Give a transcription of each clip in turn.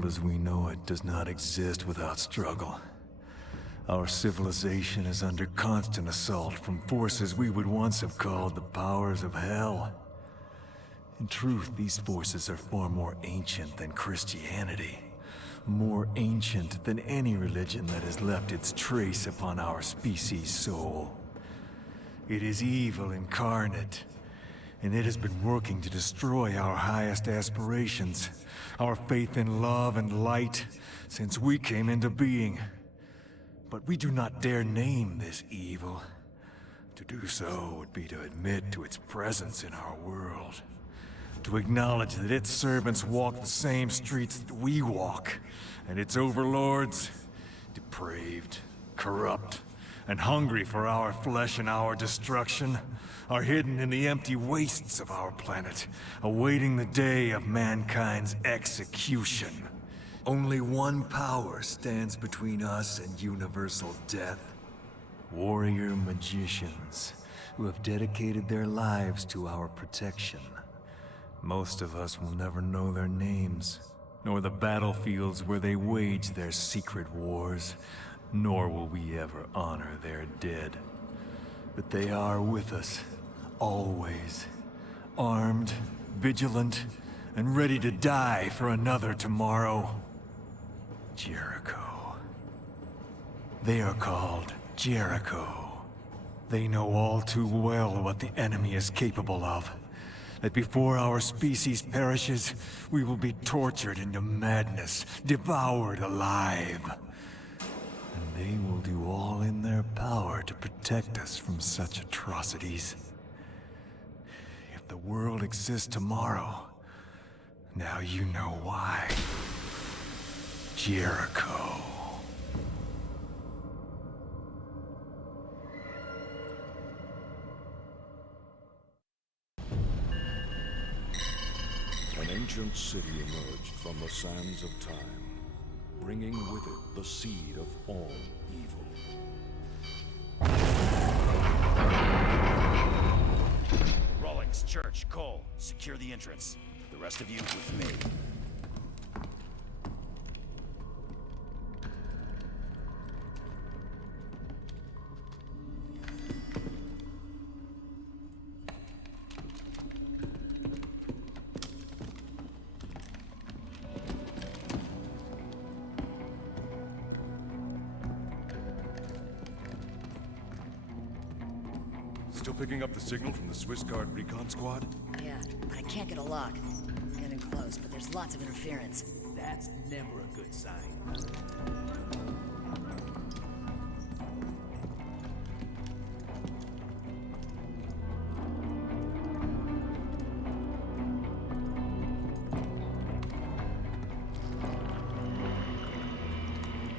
world as we know it does not exist without struggle. Our civilization is under constant assault from forces we would once have called the powers of hell. In truth, these forces are far more ancient than Christianity. More ancient than any religion that has left its trace upon our species' soul. It is evil incarnate, and it has been working to destroy our highest aspirations, our faith in love and light, since we came into being. But we do not dare name this evil. To do so would be to admit to its presence in our world. To acknowledge that its servants walk the same streets that we walk, and its overlords, depraved, corrupt, and hungry for our flesh and our destruction, are hidden in the empty wastes of our planet, awaiting the day of mankind's execution. Only one power stands between us and universal death. Warrior magicians, who have dedicated their lives to our protection. Most of us will never know their names, nor the battlefields where they wage their secret wars, nor will we ever honor their dead. But they are with us, always, armed, vigilant, and ready to die for another tomorrow. Jericho. They are called Jericho. They know all too well what the enemy is capable of. That before our species perishes, we will be tortured into madness, devoured alive. And they will do all in their power to protect us from such atrocities. If the world exists tomorrow, now you know why. Jericho. An ancient city emerged from the sands of time, bringing with it the seed of all evil. Rawlings, Church, Cole, secure the entrance. The rest of you with me. Still picking up the signal from the Swiss Guard recon squad? Yeah, but I can't get a lock. Getting close, but there's lots of interference. That's never a good sign.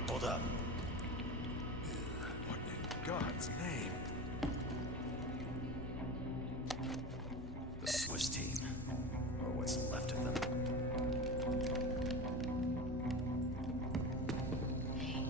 Hold up. What in God's name? The Swiss team. Or what's left of them. Hey,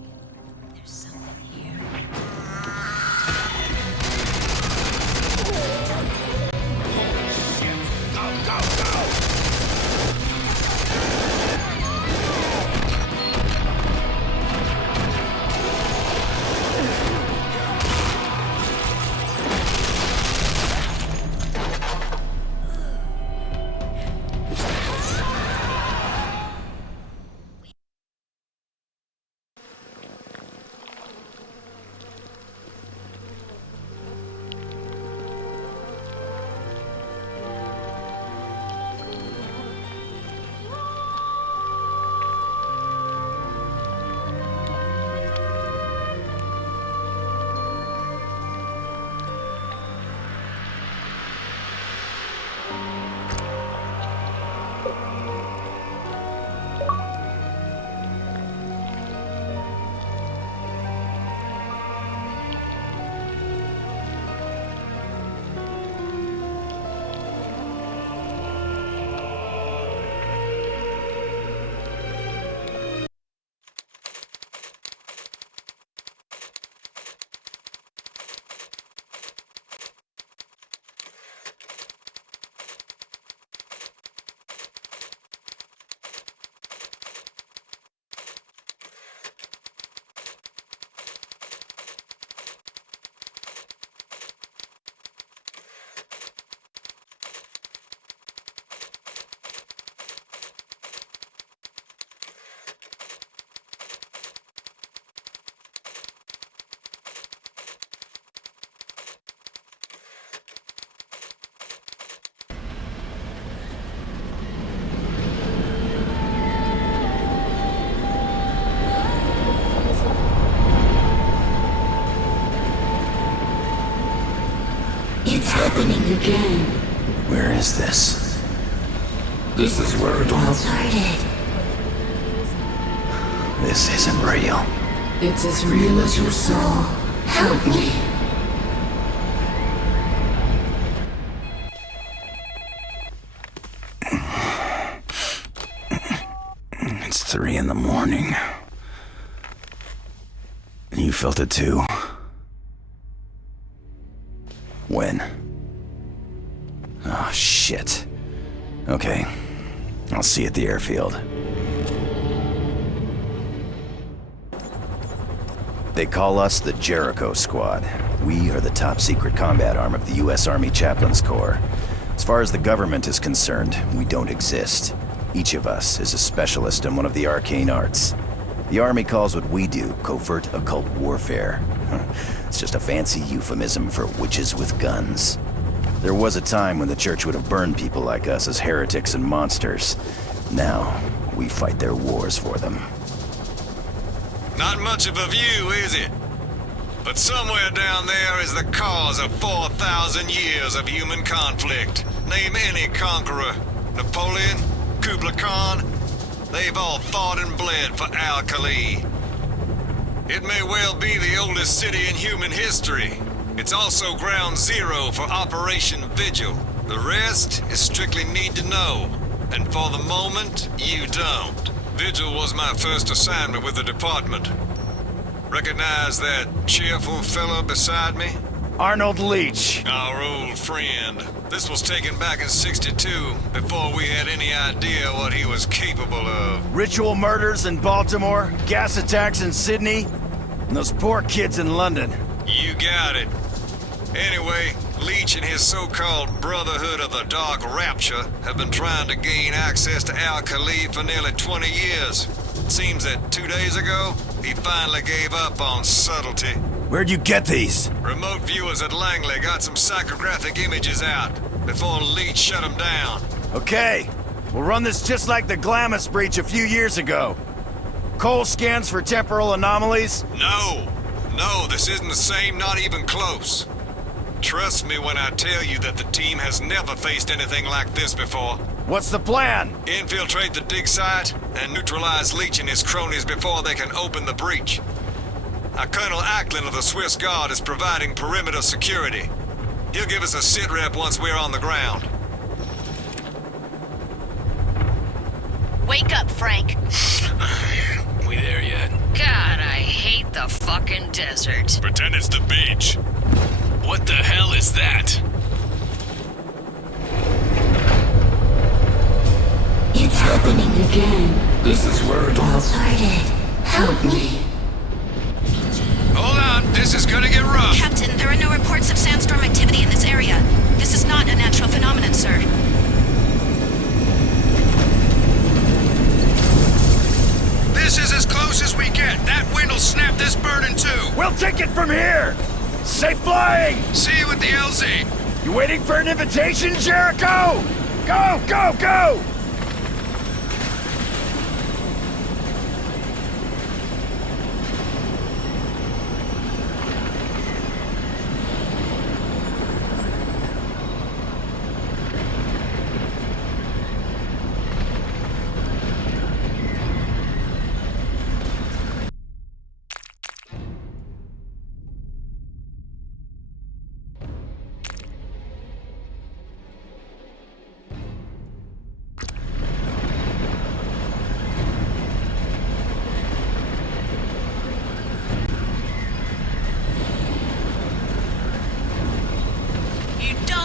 again. Where is this? This is where it all started. This isn't real. It's as real as your soul. Help me. It's 3 in the morning. You felt it too? When? Oh, shit. Okay. I'll see you at the airfield. They call us the JERICHO Squad. We are the top-secret combat arm of the U.S. Army Chaplains Corps. As far as the government is concerned, we don't exist. Each of us is a specialist in one of the arcane arts. The Army calls what we do covert occult warfare. It's just a fancy euphemism for witches with guns. There was a time when the Church would have burned people like us as heretics and monsters. Now, we fight their wars for them. Not much of a view, is it? But somewhere down there is the cause of 4,000 years of human conflict. Name any conqueror. Napoleon, Kublai Khan. They've all fought and bled for Al-Khali. It may well be the oldest city in human history. It's also ground zero for Operation Vigil. The rest is strictly need to know. And for the moment, you don't. Vigil was my first assignment with the department. Recognize that cheerful fellow beside me? Arnold Leach. Our old friend. This was taken back in '62, before we had any idea what he was capable of. Ritual murders in Baltimore, gas attacks in Sydney, and those poor kids in London. You got it. Anyway, Leach and his so-called Brotherhood of the Dark Rapture have been trying to gain access to Al-Khali for nearly 20 years. Seems that 2 days ago, he finally gave up on subtlety. Where'd you get these? Remote viewers at Langley got some psychographic images out before Leach shut them down. Okay, we'll run this just like the Glamis breach a few years ago. Cole scans for temporal anomalies? No, this isn't the same, not even close. Trust me when I tell you that the team has never faced anything like this before. What's the plan? Infiltrate the dig site and neutralize Leach and his cronies before they can open the breach. Colonel Ackland of the Swiss Guard is providing perimeter security. He'll give us a sit-rep once we're on the ground. Wake up, Frank. We there yet? God, I hate the fucking desert. Pretend it's the beach. What the hell is that? It's happening again. This is where it all started. Help me. Hold on, this is gonna get rough. Captain, there are no reports of sandstorm activity in this area. This is not a natural phenomenon, sir. This is as close as we get. That wind'll snap this bird in two. We'll take it from here! Safe flying! See you at the LZ. You waiting for an invitation, Jericho? Go, go, go!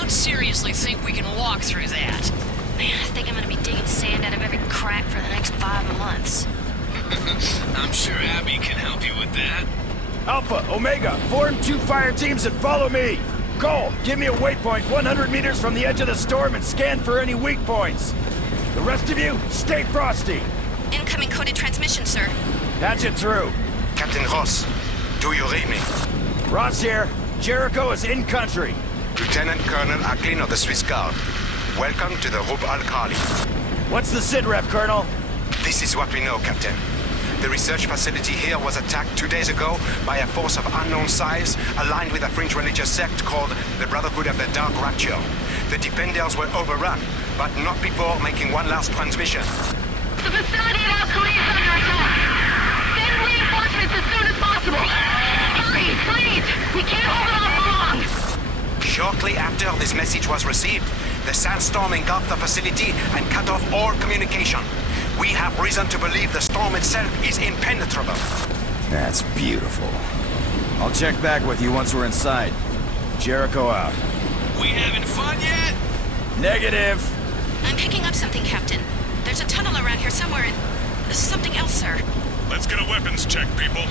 Seriously think we can walk through that? Man, I think I'm gonna be digging sand out of every crack for the next 5 months. I'm sure Abby can help you with that. Alpha, Omega, form 2 fire teams and follow me. Cole, give me a waypoint 100 meters from the edge of the storm and scan for any weak points. The rest of you, stay frosty. Incoming coded transmission, sir. Patch it through. Captain Ross, do you read me? Ross here. Jericho is in country. Lieutenant Colonel Ackland of the Swiss Guard. Welcome to the Rub Al-Khali. What's the sit rep, Colonel? This is what we know, Captain. The research facility here was attacked 2 days ago by a force of unknown size, aligned with a fringe religious sect called the Brotherhood of the Dark Rapture. The defenders were overrun, but not before making one last transmission. The facility in Al-Khali is under attack. Send reinforcements as soon as possible. Hurry, please! We can't hold it off for long! Shortly after this message was received, the sandstorm engulfed the facility and cut off all communication. We have reason to believe the storm itself is impenetrable. That's beautiful. I'll check back with you once we're inside. Jericho out. We having fun yet? Negative! I'm picking up something, Captain. There's a tunnel around here somewhere and... something else, sir. Let's get a weapons check, people.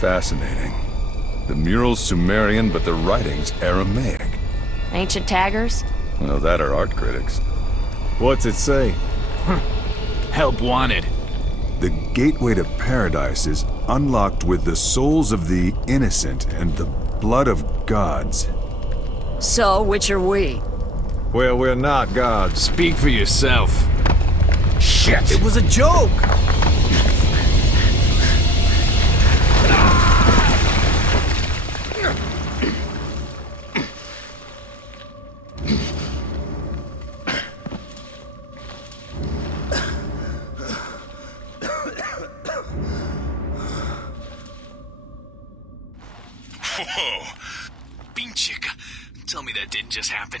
Fascinating. The mural's Sumerian, but the writing's Aramaic. Ancient taggers? Well, that are art critics. What's it say? Help wanted. The gateway to paradise is unlocked with the souls of the innocent and the blood of gods. So, which are we? Well, we're not gods. Speak for yourself. Shit! It was a joke! Whoa. Bean chick. Tell me that didn't just happen.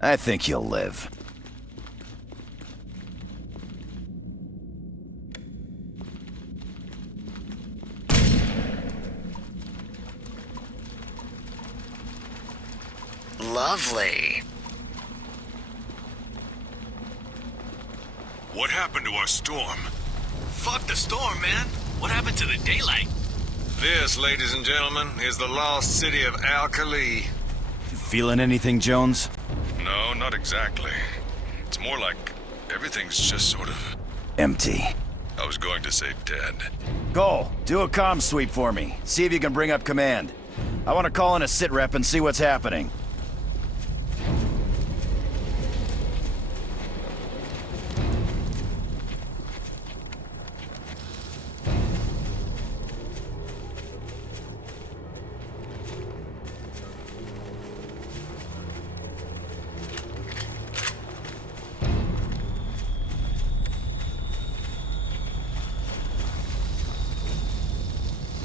I think you'll live. Lovely. What happened to our storm? Fuck the storm, man. What happened to the daylight? This, ladies and gentlemen, is the lost city of Al-Khali. Feeling anything, Jones? No, not exactly. It's more like everything's just sort of... Empty. I was going to say dead. Cole, do a comm sweep for me. See if you can bring up command. I want to call in a sit rep and see what's happening.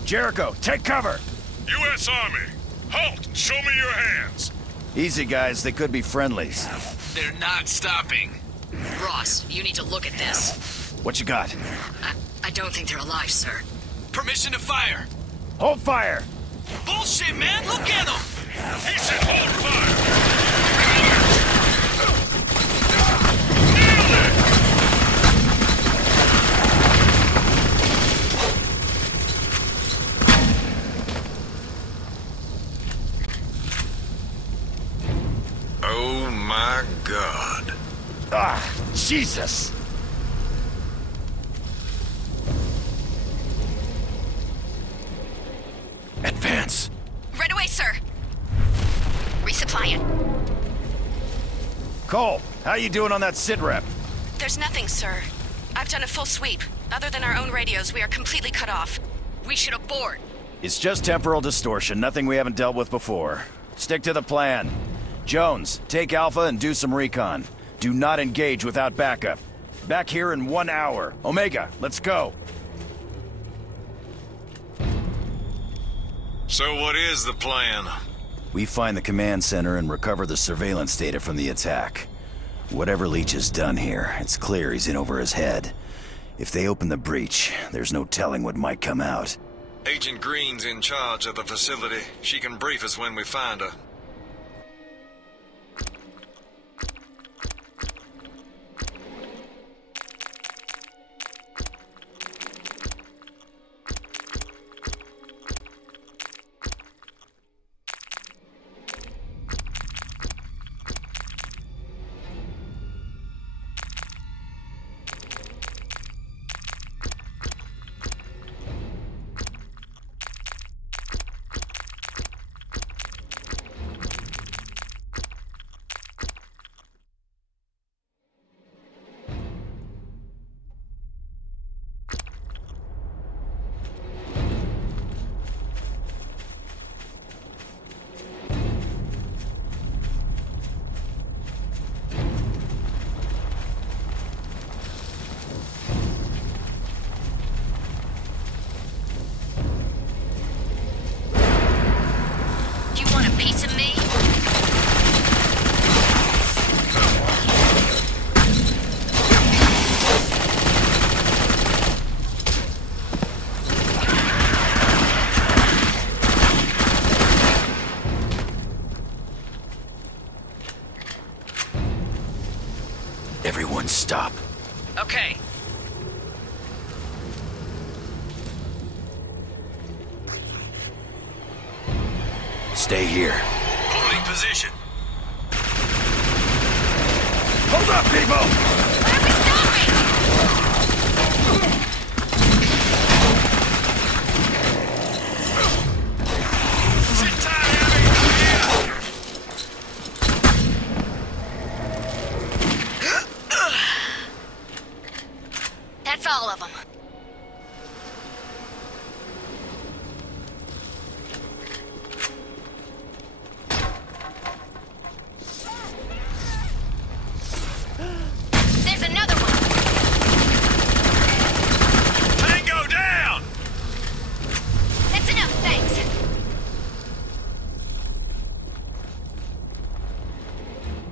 Jericho, take cover! U.S. Army! Halt! Show me your hands! Easy, guys. They could be friendlies. They're not stopping. Ross, you need to look at this. What you got? I don't think they're alive, sir. Permission to fire. Hold fire! Bullshit, man! Look at him! He said hold fire! Oh my God. Ah, Jesus! Advance. Right away, sir. Resupplying. Cole, how you doing on that sit rep? There's nothing, sir. I've done a full sweep. Other than our own radios, we are completely cut off. We should abort. It's just temporal distortion, nothing we haven't dealt with before. Stick to the plan. Jones, take Alpha and do some recon. Do not engage without backup. Back here in 1 hour. Omega, let's go. So what is the plan? We find the command center and recover the surveillance data from the attack. Whatever Leach has done here, it's clear he's in over his head. If they open the breach, there's no telling what might come out. Agent Green's in charge of the facility. She can brief us when we find her. Piece of me? Everyone stop. Okay. Stay here. Holding position. Hold up, people! Why are we stopping? Sit tight, Abby! That's all of them. There's another one. Tango down! That's enough, thanks.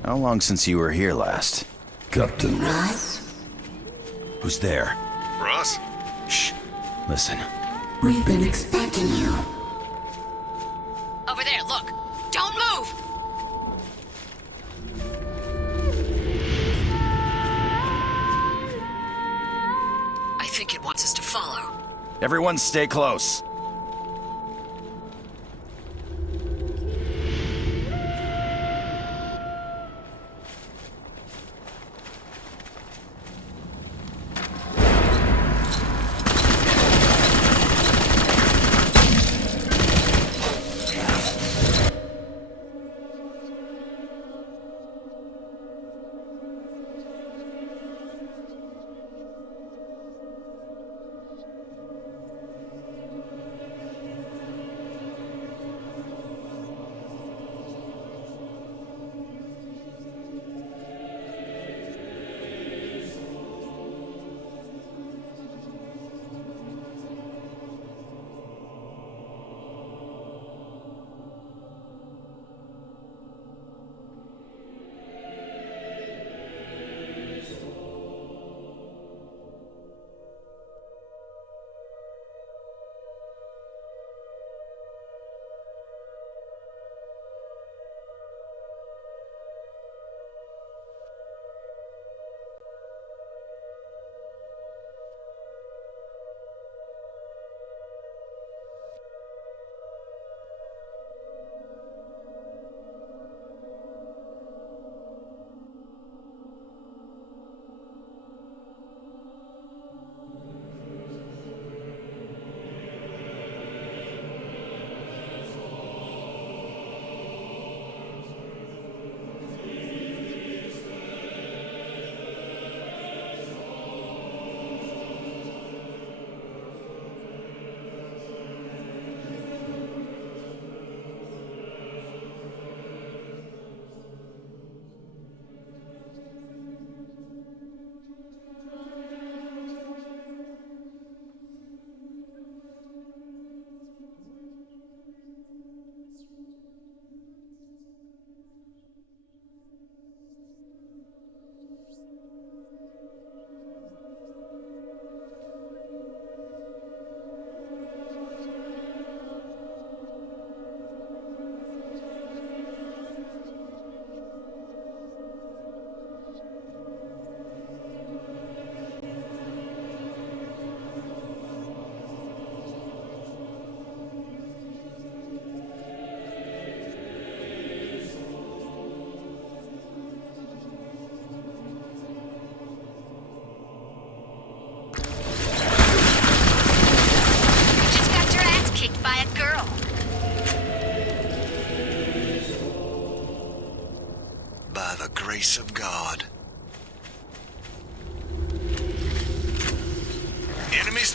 How long since you were here last? Captain. Russ, Who's there? Russ? Shh. Listen. we've been expecting you. Over there, look. Don't move! I think it wants us to follow. Everyone stay close.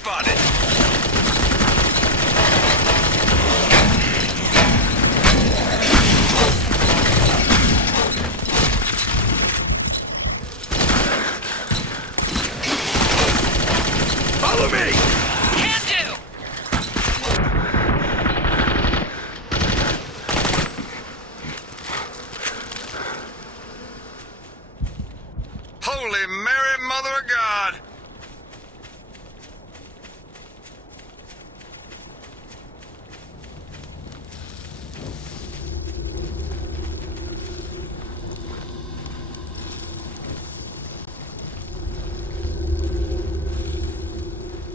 spotted. Follow me! Can do! Holy Mary, Mother of God!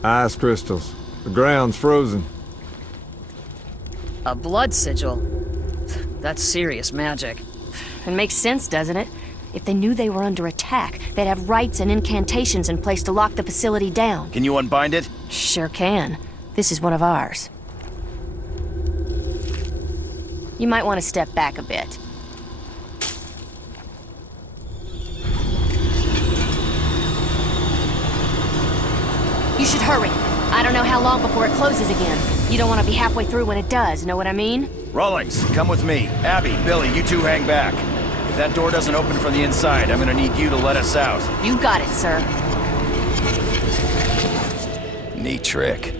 Ice crystals. The ground's frozen. A blood sigil? That's serious magic. It makes sense, doesn't it? If they knew they were under attack, they'd have rites and incantations in place to lock the facility down. Can you unbind it? Sure can. This is one of ours. You might want to step back a bit. You should hurry. I don't know how long before it closes again. You don't want to be halfway through when it does, know what I mean? Rawlings, come with me. Abby, Billy, you two hang back. If that door doesn't open from the inside, I'm gonna need you to let us out. You got it, sir. Neat trick.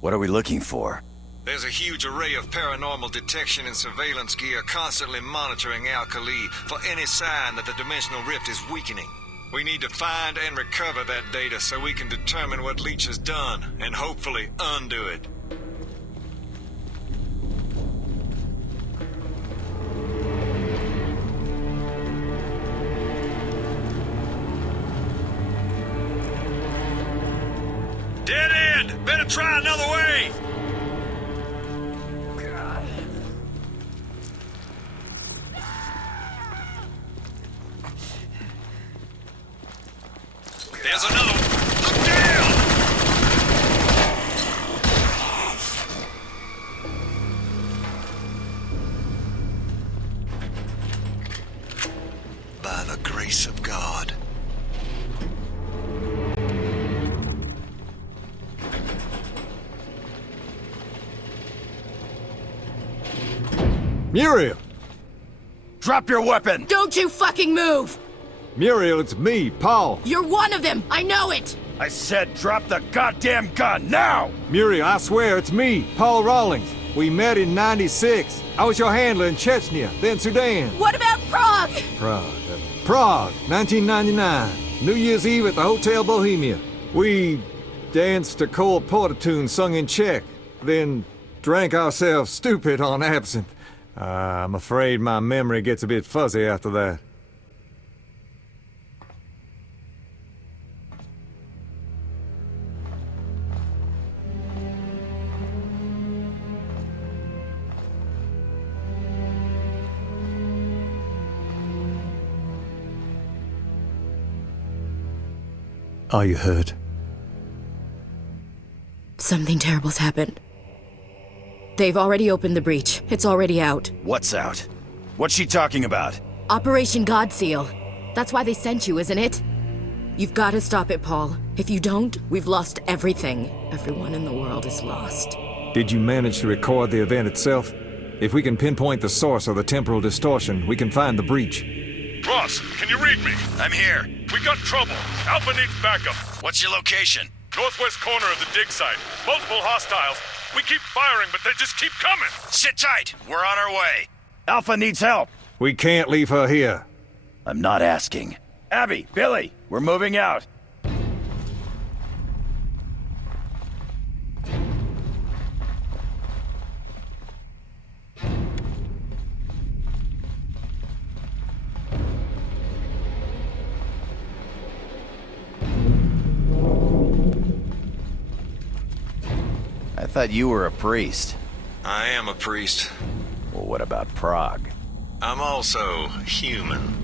What are we looking for? There's a huge array of paranormal detection and surveillance gear constantly monitoring Alkali for any sign that the dimensional rift is weakening. We need to find and recover that data so we can determine what Leech has done, and hopefully undo it. Dead end! Better try another way! There's another one! Look down! By the grace of God. Muriel! Drop your weapon! Don't you fucking move! Muriel, it's me, Paul. You're one of them! I know it! I said drop the goddamn gun, now! Muriel, I swear it's me, Paul Rawlings. We met in '96. I was your handler in Chechnya, then Sudan. What about Prague? Prague, 1999. New Year's Eve at the Hotel Bohemia. We danced a Cole Porter tune sung in Czech, then drank ourselves stupid on absinthe. I'm afraid my memory gets a bit fuzzy after that. Are you hurt? Something terrible's happened. They've already opened the breach. It's already out. What's out? What's she talking about? Operation Godseal. That's why they sent you, isn't it? You've got to stop it, Paul. If you don't, we've lost everything. Everyone in the world is lost. Did you manage to record the event itself? If we can pinpoint the source of the temporal distortion, we can find the breach. Ross, can you read me? I'm here. We got trouble. Alpha needs backup. What's your location? Northwest corner of the dig site. Multiple hostiles. We keep firing, but they just keep coming. Sit tight. We're on our way. Alpha needs help. We can't leave her here. I'm not asking. Abby, Billy, we're moving out. thought you were a priest. I am a priest. Well, what about Prague? I'm also human.